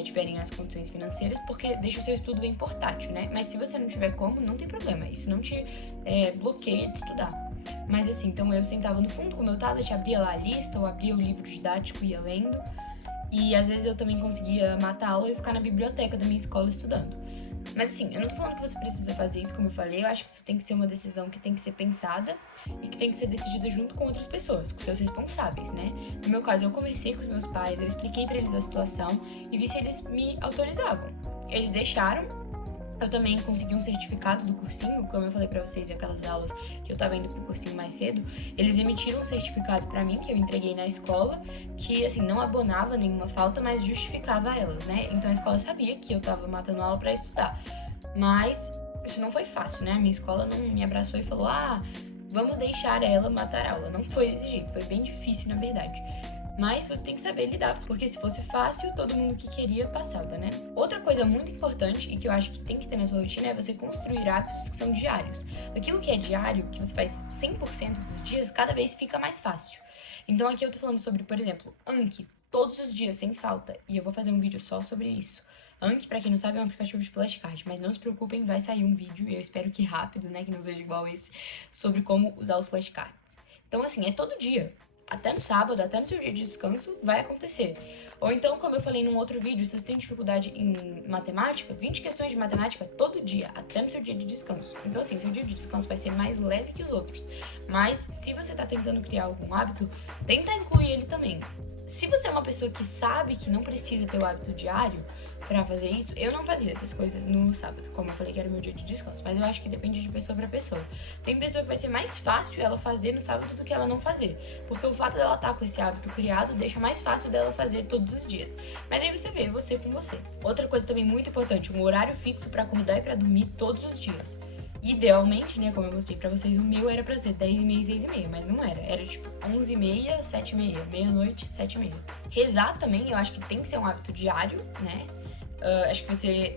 tiverem as condições financeiras, porque deixa o seu estudo bem portátil, né? Mas se você não tiver como, não tem problema, isso não te bloqueia de estudar. Mas assim, então eu sentava no fundo com o meu tablet, abria lá a lista, ou abria o livro didático e ia lendo. E às vezes eu também conseguia matar a aula e ficar na biblioteca da minha escola estudando. Mas assim, eu não tô falando que você precisa fazer isso, como eu falei, eu acho que isso tem que ser uma decisão que tem que ser pensada e que tem que ser decidida junto com outras pessoas, com seus responsáveis, né? No meu caso, eu conversei com os meus pais, eu expliquei pra eles a situação e vi se eles me autorizavam. Eles deixaram. Eu também consegui um certificado do cursinho, como eu falei pra vocês, aquelas aulas que eu tava indo pro cursinho mais cedo. Eles emitiram um certificado pra mim, que eu entreguei na escola, que, assim, não abonava nenhuma falta, mas justificava elas, né? Então a escola sabia que eu tava matando aula pra estudar. Mas isso não foi fácil, né? A minha escola não me abraçou e falou, vamos deixar ela matar aula. Não foi desse jeito, foi bem difícil, na verdade. Mas você tem que saber lidar, porque se fosse fácil, todo mundo que queria passava, né? Outra coisa muito importante e que eu acho que tem que ter na sua rotina é você construir hábitos que são diários. Aquilo que é diário, que você faz 100% dos dias, cada vez fica mais fácil. Então aqui eu tô falando sobre, por exemplo, Anki. todos os dias, sem falta. E eu vou fazer um vídeo só sobre isso. Anki, pra quem não sabe, é um aplicativo de flashcard, mas não se preocupem, vai sair um vídeo, e eu espero que rápido, né, que não seja igual esse, sobre como usar os flashcards. Então, assim, é todo dia. Até no sábado, até no seu dia de descanso, vai acontecer. Ou então, como eu falei num outro vídeo, se você tem dificuldade em matemática, 20 questões de matemática todo dia, até no seu dia de descanso. Então, assim, o seu dia de descanso vai ser mais leve que os outros. Mas, se você tá tentando criar algum hábito, tenta incluir ele também. Se você é uma pessoa que sabe que não precisa ter o hábito diário pra fazer isso, eu não fazia essas coisas no sábado, como eu falei que era o meu dia de descanso, mas eu acho que depende de pessoa pra pessoa. Tem pessoa que vai ser mais fácil ela fazer no sábado do que ela não fazer, porque o fato dela estar com esse hábito criado deixa mais fácil dela fazer todos os dias. Mas aí você vê, você com você. Outra coisa também muito importante, um horário fixo pra acordar e pra dormir todos os dias. Idealmente, né, como eu mostrei pra vocês, o meu era pra ser 10h30, 6h30, mas não era. Era tipo 11h30, 7h30, meia-noite, 7h30. Rezar também, eu acho que tem que ser um hábito diário, né? Acho que você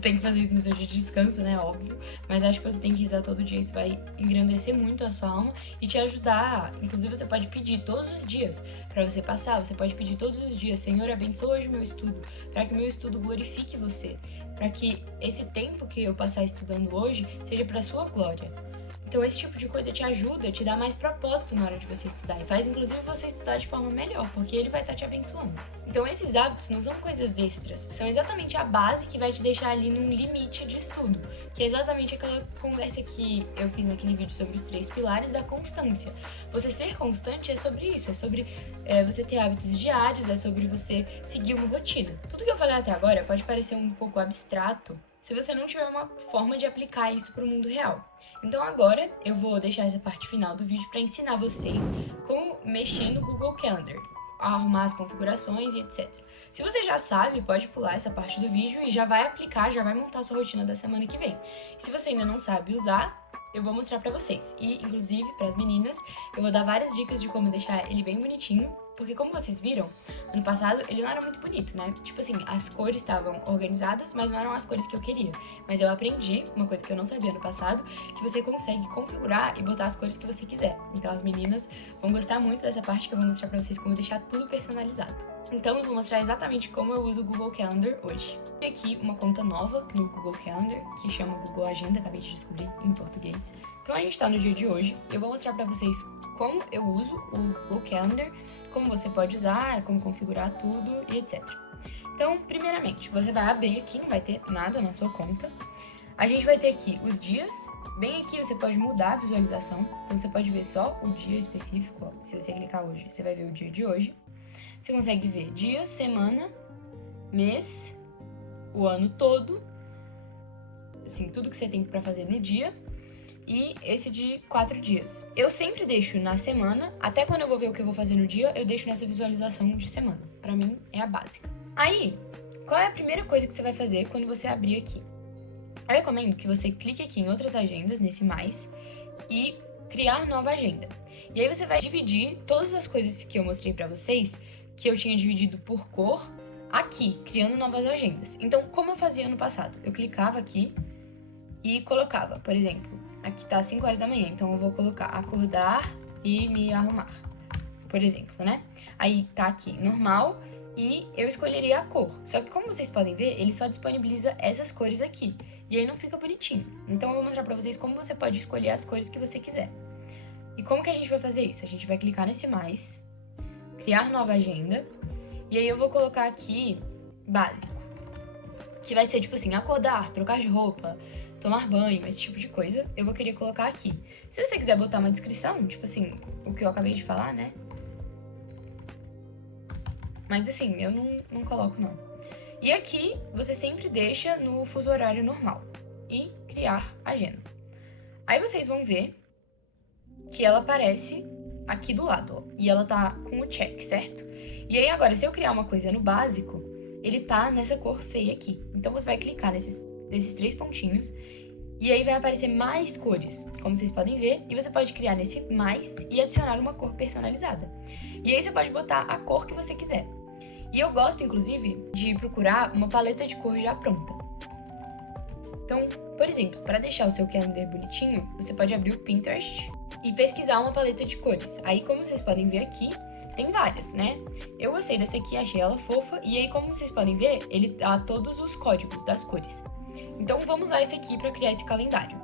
tem que fazer isso no seu dia de descanso, né? Óbvio. Mas acho que você tem que rezar todo dia. Isso vai engrandecer muito a sua alma e te ajudar. Inclusive, você pode pedir todos os dias pra você passar. Você pode pedir todos os dias: Senhor, abençoa hoje o meu estudo, para que o meu estudo glorifique você, para que esse tempo que eu passar estudando hoje seja pra sua glória. Então, esse tipo de coisa te ajuda, te dá mais propósito na hora de você estudar. E faz, inclusive, você estudar de forma melhor, porque ele vai estar te abençoando. Então, esses hábitos não são coisas extras. São exatamente a base que vai te deixar ali num limite de estudo. Que é exatamente aquela conversa que eu fiz naquele vídeo sobre os 3 pilares da constância. Você ser constante é sobre isso. É sobre você ter hábitos diários, é sobre você seguir uma rotina. Tudo que eu falei até agora pode parecer um pouco abstrato se você não tiver uma forma de aplicar isso para o mundo real. Então agora eu vou deixar essa parte final do vídeo para ensinar vocês como mexer no Google Calendar, arrumar as configurações e etc. Se você já sabe, pode pular essa parte do vídeo e já vai aplicar, já vai montar a sua rotina da semana que vem. Se você ainda não sabe usar, eu vou mostrar pra vocês. E, inclusive, pras meninas, eu vou dar várias dicas de como deixar ele bem bonitinho. Porque, como vocês viram, ano passado ele não era muito bonito, né? Tipo assim, as cores estavam organizadas, mas não eram as cores que eu queria. Mas eu aprendi, uma coisa que eu não sabia ano passado, que você consegue configurar e botar as cores que você quiser. Então as meninas vão gostar muito dessa parte que eu vou mostrar pra vocês como deixar tudo personalizado. Então eu vou mostrar exatamente como eu uso o Google Calendar hoje. Tem aqui uma conta nova no Google Calendar, que chama Google Agenda, acabei de descobrir em português. Então a gente tá no dia de hoje, eu vou mostrar pra vocês como eu uso o Google Calendar, como você pode usar, como configurar tudo e etc. Então, primeiramente, você vai abrir aqui, não vai ter nada na sua conta. A gente vai ter aqui os dias. Bem aqui você pode mudar a visualização, então você pode ver só o dia específico. Ó. Se você clicar hoje, você vai ver o dia de hoje. Você consegue ver dia, semana, mês, o ano todo, assim, tudo que você tem pra fazer no dia. E esse de 4 dias. Eu sempre deixo na semana, até quando eu vou ver o que eu vou fazer no dia, eu deixo nessa visualização de semana. Pra mim, é a básica. Aí, qual é a primeira coisa que você vai fazer quando você abrir aqui? Eu recomendo que você clique aqui em outras agendas, nesse mais, e criar nova agenda. E aí você vai dividir todas as coisas que eu mostrei pra vocês, que eu tinha dividido por cor, aqui, criando novas agendas. Então, como eu fazia no passado? Eu clicava aqui e colocava, por exemplo, aqui tá 5 horas da manhã, então eu vou colocar acordar e me arrumar, por exemplo, né? Aí tá aqui normal e eu escolheria a cor. Só que como vocês podem ver, ele só disponibiliza essas cores aqui. E aí não fica bonitinho. Então eu vou mostrar pra vocês como você pode escolher as cores que você quiser. E como que a gente vai fazer isso? A gente vai clicar nesse mais, criar nova agenda, e aí eu vou colocar aqui básico, que vai ser tipo assim, acordar, trocar de roupa, tomar banho, esse tipo de coisa, eu vou querer colocar aqui. Se você quiser botar uma descrição, tipo assim, o que eu acabei de falar, né? Mas assim, eu não coloco não. E aqui, você sempre deixa no fuso horário normal. E criar agenda. Aí vocês vão ver que ela aparece aqui do lado, ó. E ela tá com o check, certo? E aí agora, se eu criar uma coisa no básico, ele tá nessa cor feia aqui. Então você vai clicar nesses 3 pontinhos e aí vai aparecer mais cores, como vocês podem ver, e você pode criar nesse mais e adicionar uma cor personalizada. E aí você pode botar a cor que você quiser. E eu gosto, inclusive, de procurar uma paleta de cor já pronta. Então, por exemplo, para deixar o seu calendar bonitinho, você pode abrir o Pinterest e pesquisar uma paleta de cores. Aí, como vocês podem ver aqui, Tem várias, né? Eu gostei dessa aqui, achei ela fofa. E aí, como vocês podem ver, ele dá todos os códigos das cores. Então, vamos usar esse aqui para criar esse calendário.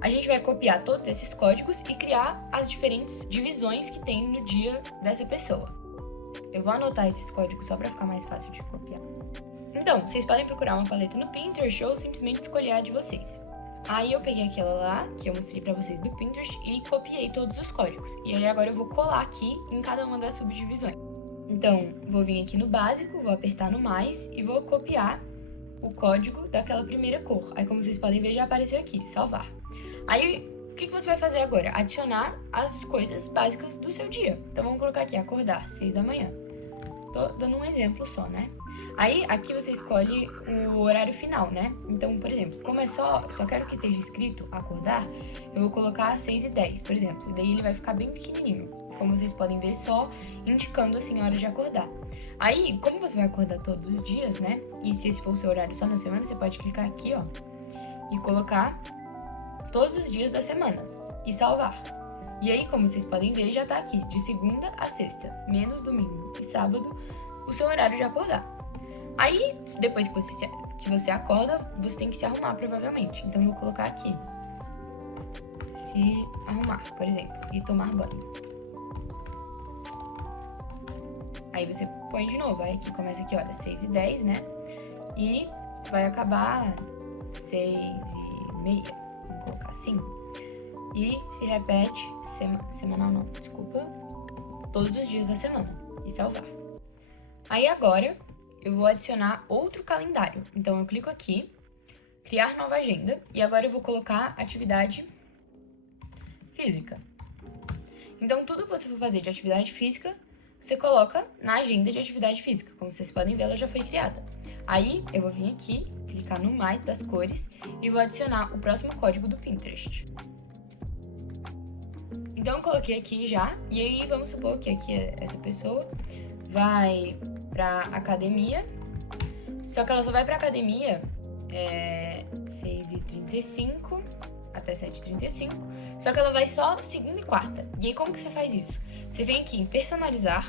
A gente vai copiar todos esses códigos e criar as diferentes divisões que tem no dia dessa pessoa. Eu vou anotar esses códigos só para ficar mais fácil de copiar. Então, vocês podem procurar uma paleta no Pinterest ou simplesmente escolher a de vocês. Aí eu peguei aquela lá, que eu mostrei pra vocês do Pinterest, e copiei todos os códigos. E aí agora eu vou colar aqui em cada uma das subdivisões. Então, vou vir aqui no básico, vou apertar no mais e vou copiar o código daquela primeira cor. Aí, como vocês podem ver, já apareceu aqui, salvar. Aí, o que você vai fazer agora? Adicionar as coisas básicas do seu dia. Então, vamos colocar aqui, acordar, 6 da manhã. Tô dando um exemplo só, né? Aí, aqui você escolhe o horário final, né? Então, por exemplo, como é só quero que esteja escrito acordar, eu vou colocar 6h10, por exemplo. E daí ele vai ficar bem pequenininho. Como vocês podem ver, só indicando assim a hora de acordar. Aí, como você vai acordar todos os dias, né? E se esse for o seu horário só na semana, você pode clicar aqui, ó. E colocar todos os dias da semana. E salvar. E aí, como vocês podem ver, já tá aqui. De segunda a sexta, menos domingo e sábado, o seu horário de acordar. Aí, depois que você acorda, você tem que se arrumar, provavelmente. Então, eu vou colocar aqui. Se arrumar, por exemplo, e tomar banho. Aí, você põe de novo. Aí, aqui começa aqui, olha, 6h10, né? E vai acabar 6h30. Vamos colocar assim. E se repete, semanal não, desculpa. Todos os dias da semana. E salvar. Aí, agora eu vou adicionar outro calendário. Então, eu clico aqui, criar nova agenda, e agora eu vou colocar atividade física. Então, tudo que você for fazer de atividade física, você coloca na agenda de atividade física. Como vocês podem ver, ela já foi criada. Aí, eu vou vir aqui, clicar no mais das cores, e vou adicionar o próximo código do Pinterest. Então, eu coloquei aqui já, e aí vamos supor que aqui essa pessoa vai pra academia, só que ela só vai pra academia 6h35 até 7h35, só que ela vai só segunda e quarta. E aí como que você faz isso? Você vem aqui em personalizar,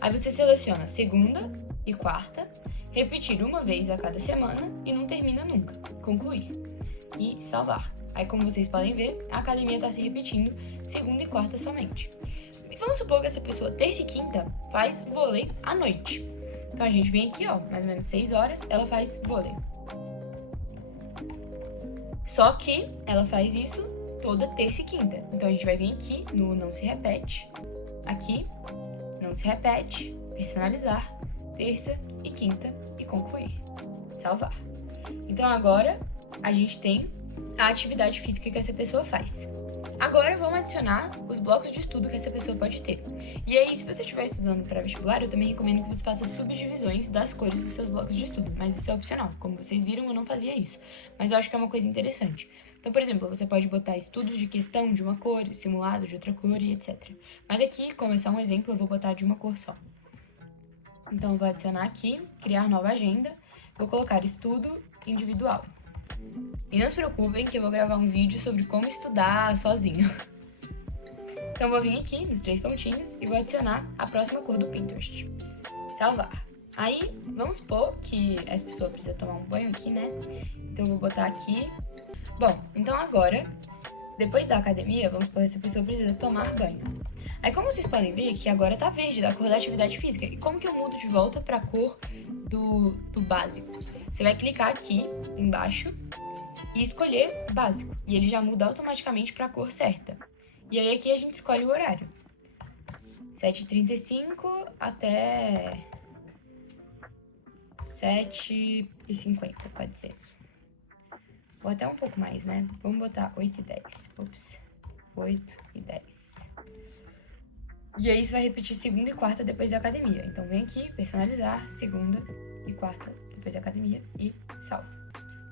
aí você seleciona segunda e quarta, repetir uma vez a cada semana e não termina nunca, concluir e salvar. Aí como vocês podem ver, a academia está se repetindo segunda e quarta somente. E vamos supor que essa pessoa, terça e quinta, faz vôlei à noite. Então, a gente vem aqui, ó, mais ou menos 6 horas, ela faz vôlei. Só que ela faz isso toda terça e quinta. Então, a gente vai vir aqui no não se repete. Aqui, não se repete, personalizar, terça e quinta e concluir. Salvar. Então, agora, a gente tem a atividade física que essa pessoa faz. Agora vamos adicionar os blocos de estudo que essa pessoa pode ter. E aí, se você estiver estudando para vestibular, eu também recomendo que você faça subdivisões das cores dos seus blocos de estudo, mas isso é opcional. Como vocês viram, eu não fazia isso, mas eu acho que é uma coisa interessante. Então, por exemplo, você pode botar estudos de questão de uma cor, simulado de outra cor e etc. Mas aqui, como é só um exemplo, eu vou botar de uma cor só. Então, eu vou adicionar aqui, criar nova agenda, vou colocar estudo individual. E não se preocupem que eu vou gravar um vídeo sobre como estudar sozinho. Então vou vir aqui nos 3 pontinhos e vou adicionar a próxima cor do Pinterest. Salvar. Aí, vamos supor que essa pessoa precisa tomar um banho aqui, né? Então eu vou botar aqui. Bom, então agora, depois da academia, vamos supor que essa pessoa precisa tomar banho. Aí como vocês podem ver que agora tá verde, da cor da atividade física. E como que eu mudo de volta pra cor do básico? Você vai clicar aqui embaixo e escolher básico. E ele já muda automaticamente para a cor certa. E aí aqui a gente escolhe o horário. 7h35 até 7h50, pode ser. Ou até um pouco mais, né? Vamos botar 8h10. Ops. 8h10. E aí você vai repetir segunda e quarta depois da academia. Então vem aqui, personalizar, segunda e quarta depois da academia e salva.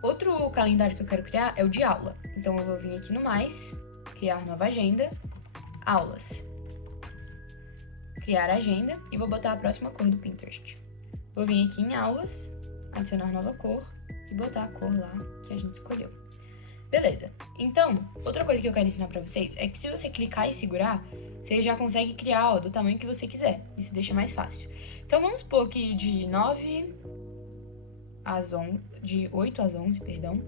Outro calendário que eu quero criar é o de aula. Então eu vou vir aqui no mais, criar nova agenda, aulas. Criar agenda e vou botar a próxima cor do Pinterest. Vou vir aqui em aulas, adicionar nova cor e botar a cor lá que a gente escolheu. Beleza. Então, outra coisa que eu quero ensinar pra vocês é que se você clicar e segurar, você já consegue criar, ó, do tamanho que você quiser. Isso deixa mais fácil. Então vamos supor que de 8 às 11, perdão,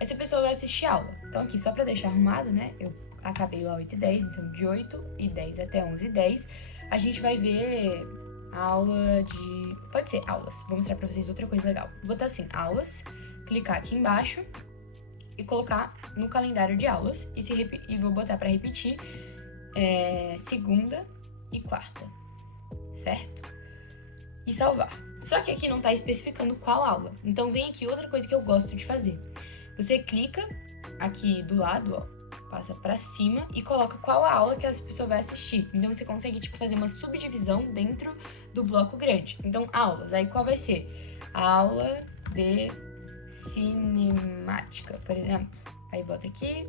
essa pessoa vai assistir aula. Então aqui, só pra deixar arrumado, né, eu acabei lá 8h10, então de 8h10 até 11h10, a gente vai ver a aula de... Pode ser aulas. Vou mostrar pra vocês outra coisa legal. Vou botar assim, aulas, clicar aqui embaixo e colocar no calendário de aulas e vou botar pra repetir segunda e quarta, certo? E salvar. Só que aqui não tá especificando qual aula. Então vem aqui outra coisa que eu gosto de fazer. Você clica aqui do lado, ó, passa pra cima e coloca qual a aula que essa pessoa vai assistir. Então você consegue, tipo, fazer uma subdivisão dentro do bloco grande. Então, aulas. Aí qual vai ser? A aula de cinemática, por exemplo. Aí bota aqui,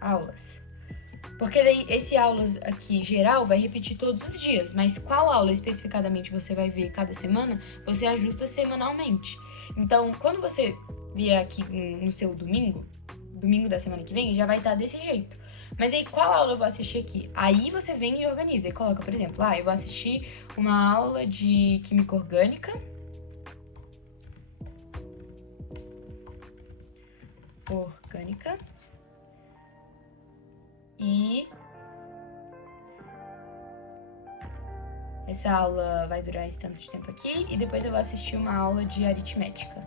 aulas. Porque daí esse aulas aqui geral vai repetir todos os dias, mas qual aula especificadamente você vai ver cada semana, você ajusta semanalmente. Então, quando você vier aqui no seu domingo da semana que vem, já vai estar desse jeito. Mas aí, qual aula eu vou assistir aqui? Aí você vem e organiza e coloca, por exemplo, eu vou assistir uma aula de química orgânica. E essa aula vai durar esse tanto de tempo aqui. E depois eu vou assistir uma aula de aritmética.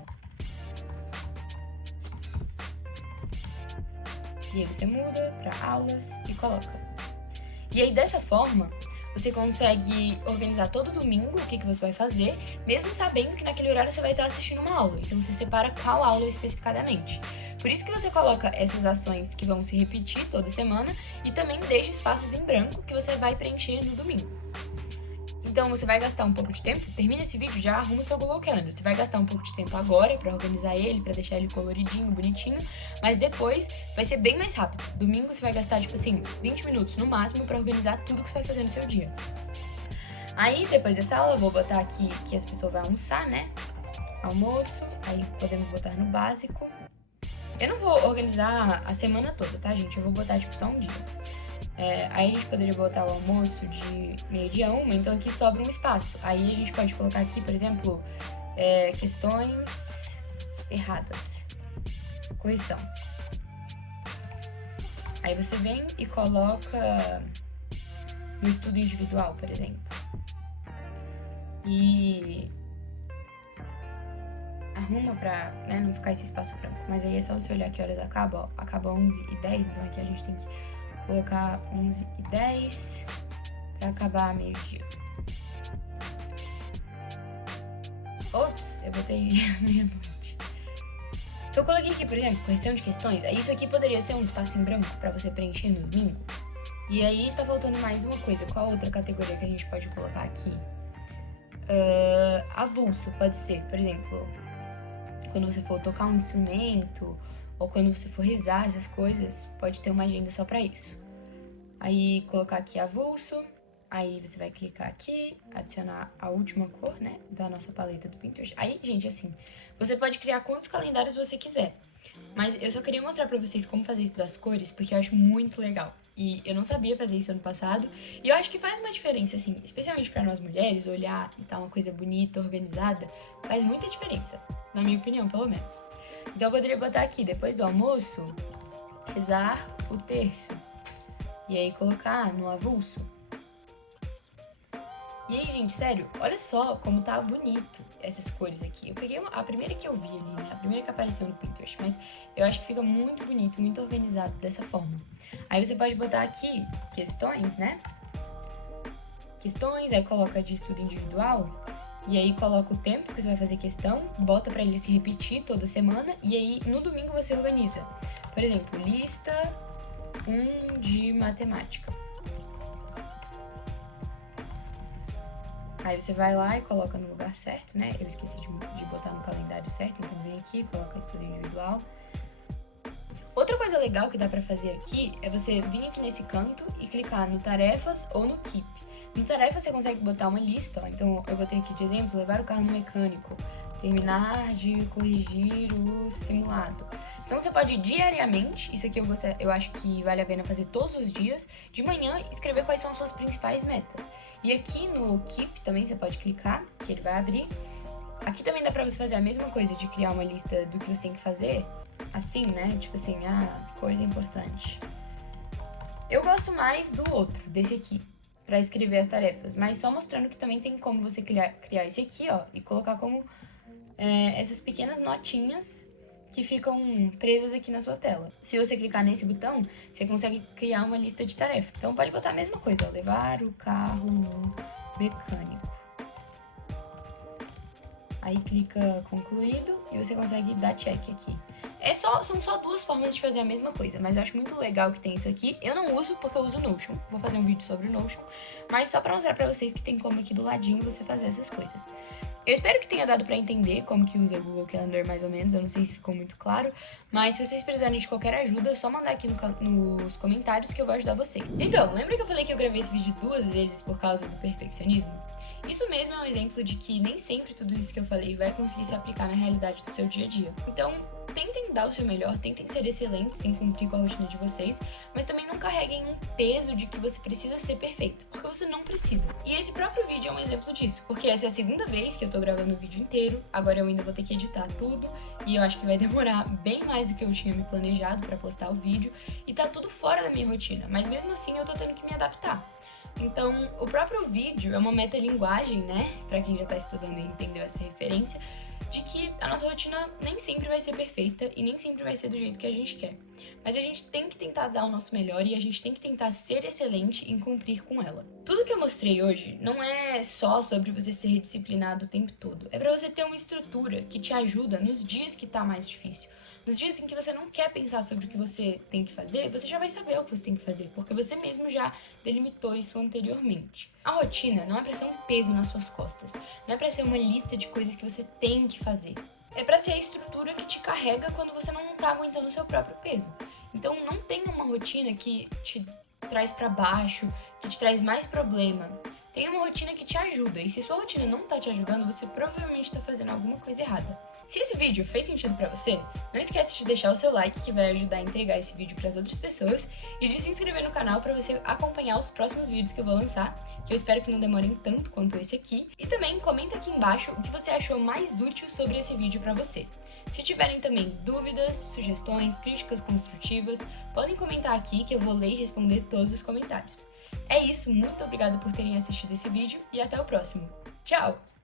E aí você muda para aulas e coloca. E aí dessa forma, você consegue organizar todo domingo o que você vai fazer, mesmo sabendo que naquele horário você vai estar assistindo uma aula. Então você separa qual aula especificadamente. Por isso que você coloca essas ações que vão se repetir toda semana e também deixa espaços em branco que você vai preencher no domingo. Então você vai gastar um pouco de tempo, termina esse vídeo, já arruma o seu Google Calendar. Você vai gastar um pouco de tempo agora pra organizar ele, pra deixar ele coloridinho, bonitinho, mas depois vai ser bem mais rápido. Domingo você vai gastar, tipo assim, 20 minutos no máximo pra organizar tudo que você vai fazer no seu dia. Aí, depois dessa aula, eu vou botar aqui que as pessoas vão almoçar, né? Almoço, aí podemos botar no básico. Eu não vou organizar a semana toda, tá, gente? Eu vou botar, tipo, só um dia. Aí a gente poderia botar o almoço de 12h a 1h, então aqui sobra um espaço. Aí a gente pode colocar aqui, por exemplo, questões erradas. Correção. Aí você vem e coloca no estudo individual, por exemplo. E arruma pra não ficar esse espaço branco. Mas aí é só você olhar que horas acaba, ó. Acaba 11h10, então aqui a gente tem que colocar 11h10 pra acabar meio-dia. Ops, eu botei meia-noite. Eu coloquei aqui, por exemplo, correção de questões. Isso aqui poderia ser um espaço em branco pra você preencher no domingo. E aí tá faltando mais uma coisa. Qual outra categoria que a gente pode colocar aqui? Avulso pode ser, por exemplo, quando você for tocar um instrumento ou quando você for rezar, essas coisas, pode ter uma agenda só pra isso. Aí colocar aqui avulso, aí você vai clicar aqui, adicionar a última cor, né, da nossa paleta do Pinterest. Aí, gente, assim, você pode criar quantos calendários você quiser. Mas eu só queria mostrar pra vocês como fazer isso das cores, porque eu acho muito legal. E eu não sabia fazer isso ano passado, e eu acho que faz uma diferença, assim, especialmente pra nós mulheres, olhar e tá uma coisa bonita, organizada, faz muita diferença, na minha opinião, pelo menos. Então eu poderia botar aqui, depois do almoço, rezar o terço. E aí colocar no avulso. E aí, gente, sério, olha só como tá bonito essas cores aqui. Eu peguei a primeira que eu vi ali, né? A primeira que apareceu no Pinterest. Mas eu acho que fica muito bonito, muito organizado dessa forma. Aí você pode botar aqui questões, né? Questões, aí coloca de estudo individual. E aí coloca o tempo que você vai fazer questão. Bota pra ele se repetir toda semana. E aí, no domingo, você organiza. Por exemplo, lista 1 de matemática. Aí você vai lá e coloca no lugar certo, né? Eu esqueci de botar no calendário certo, então vem aqui, coloca estudo individual. Outra coisa legal que dá pra fazer aqui é você vir aqui nesse canto e clicar no tarefas ou no keep. No tarefas você consegue botar uma lista, ó. Então eu botei aqui de exemplo, levar o carro no mecânico, terminar de corrigir o simulado. Então você pode diariamente, isso aqui eu acho que vale a pena fazer todos os dias, de manhã escrever quais são as suas principais metas. E aqui no Keep também você pode clicar, que ele vai abrir. Aqui também dá pra você fazer a mesma coisa, de criar uma lista do que você tem que fazer, assim, né? Tipo assim, coisa importante. Eu gosto mais do outro, desse aqui, pra escrever as tarefas, mas só mostrando que também tem como você criar esse aqui, ó, e colocar como essas pequenas notinhas que ficam presas aqui na sua tela. Se você clicar nesse botão, você consegue criar uma lista de tarefas. Então pode botar a mesma coisa, ó, levar o carro no mecânico. Aí clica concluído e você consegue dar check aqui. São só duas formas de fazer a mesma coisa, mas eu acho muito legal que tem isso aqui. Eu não uso porque eu uso o Notion, vou fazer um vídeo sobre o Notion, mas só pra mostrar pra vocês que tem como aqui do ladinho você fazer essas coisas. Eu espero que tenha dado pra entender como que usa o Google Calendar mais ou menos, eu não sei se ficou muito claro, mas se vocês precisarem de qualquer ajuda, é só mandar aqui nos comentários que eu vou ajudar vocês. Então, lembra que eu falei que eu gravei esse vídeo 2 vezes por causa do perfeccionismo? Isso mesmo é um exemplo de que nem sempre tudo isso que eu falei vai conseguir se aplicar na realidade do seu dia a dia. Então, tentem dar o seu melhor, tentem ser excelentes em cumprir com a rotina de vocês, mas também não carreguem um peso de que você precisa ser perfeito, porque você não precisa. E esse próprio vídeo é um exemplo disso, porque essa é a segunda vez que eu tô gravando o vídeo inteiro, agora eu ainda vou ter que editar tudo, e eu acho que vai demorar bem mais do que eu tinha me planejado pra postar o vídeo, e tá tudo fora da minha rotina, mas mesmo assim eu tô tendo que me adaptar. Então, o próprio vídeo é uma metalinguagem, né, pra quem já tá estudando e entendeu essa referência, de que a nossa rotina nem sempre vai ser perfeita e nem sempre vai ser do jeito que a gente quer. Mas a gente tem que tentar dar o nosso melhor e a gente tem que tentar ser excelente em cumprir com ela. Tudo que eu mostrei hoje não é só sobre você ser disciplinado o tempo todo. É pra você ter uma estrutura que te ajuda nos dias que tá mais difícil. Nos dias em que você não quer pensar sobre o que você tem que fazer, você já vai saber o que você tem que fazer, porque você mesmo já delimitou isso anteriormente. A rotina não é pra ser um peso nas suas costas, não é pra ser uma lista de coisas que você tem que fazer. É pra ser a estrutura que te carrega quando você não tá aguentando o seu próprio peso. Então não tenha uma rotina que te traz pra baixo, que te traz mais problema. Tenha uma rotina que te ajuda, e se sua rotina não tá te ajudando, você provavelmente tá fazendo alguma coisa errada. Se esse vídeo fez sentido pra você, não esquece de deixar o seu like, que vai ajudar a entregar esse vídeo pras outras pessoas, e de se inscrever no canal pra você acompanhar os próximos vídeos que eu vou lançar, que eu espero que não demorem tanto quanto esse aqui. E também comenta aqui embaixo o que você achou mais útil sobre esse vídeo pra você. Se tiverem também dúvidas, sugestões, críticas construtivas, podem comentar aqui que eu vou ler e responder todos os comentários. É isso, muito obrigada por terem assistido esse vídeo e até o próximo. Tchau!